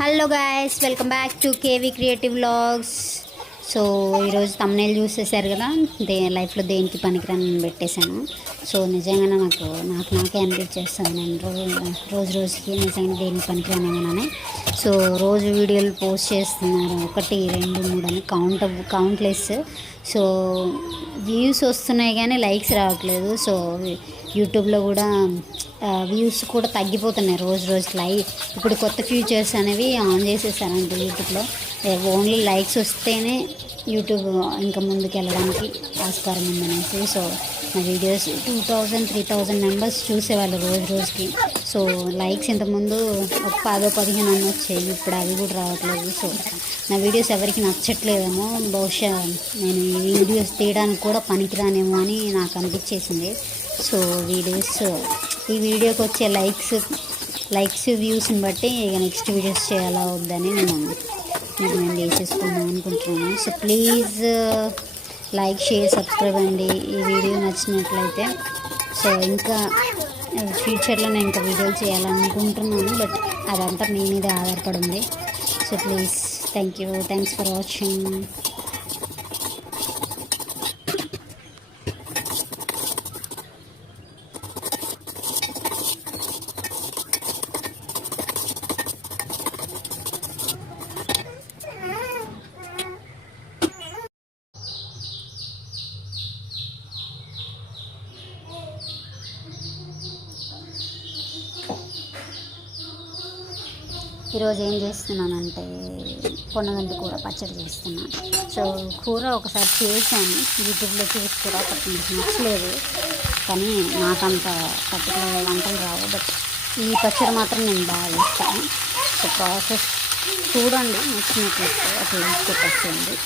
Hello guys, welcome back to KV creative vlogs. So ఈరోజు thumbnail చూసేసారు కదా, లైఫ్లో దేనికి పనికిరాని పెట్టేశాను. సో నిజంగానే నాకే అనిపించేస్తుంది, నేను రోజుకి నిజంగా దేనికి పనికిరానేమోనని. సో రోజు వీడియోలు పోస్ట్ చేస్తున్నారు, 1 2 3 అని కౌంట్లెస్. సో వ్యూస్ వస్తున్నాయి కానీ లైక్స్ రావట్లేదు. సో యూట్యూబ్లో కూడా వ్యూస్ కూడా తగ్గిపోతున్నాయి రోజుకి. ఇప్పుడు కొత్త ఫీచర్స్ అనేవి ఆన్ చేసేసారంటే యూట్యూబ్లో ఓన్లీ లైక్స్ వస్తేనే యూట్యూబ్ ఇంకా ముందుకు వెళ్ళడానికి ఆస్కారం ఉందనేసి. సో నా వీడియోస్ 2000-3000 మెంబర్స్ చూసేవాళ్ళు రోజుకి. సో లైక్స్ ఇంతకుముందు ఒక 10-15 అన్న వచ్చేవి, ఇప్పుడు అవి కూడా రావట్లేదు. సో నా వీడియోస్ ఎవరికి నచ్చట్లేదేమో, బహుశా నేను ఈ వీడియోస్ తీయడానికి కూడా పనికిరానేమో అని నాకు అనిపించేసింది. సో ఈ వీడియోకి వచ్చే లైక్స్ వ్యూస్ని బట్టి ఇక నెక్స్ట్ వీడియోస్ చేయాలా వద్దని నేను వేసేసుకుందాం అనుకుంటున్నాను. So please like, share, subscribe అండి ఈ వీడియో నచ్చినట్లయితే. సో ఇంకా ఫ్యూచర్లో నేను ఇంకా వీడియోలు చేయాలనుకుంటున్నాను, బట్ అదంతా మీ మీద ఆధారపడి ఉంది. So please, thanks for watching. ఈరోజు ఏం చేస్తున్నానంటే పొన్నగంటి కూర పచ్చడి చేస్తున్నాను. సో కూర ఒకసారి చేశాను యూట్యూబ్లో చూసి కూడా, నాకు నచ్చలేదు. కానీ నాకంత పర్టికులర్ వంటలు రావు, బట్ ఈ పచ్చడి మాత్రం నేను బాగా చేస్తాను. సో ప్రాసెస్ చూడండి, నచ్చినట్లయితే అట్లా పెట్టేసేయండి.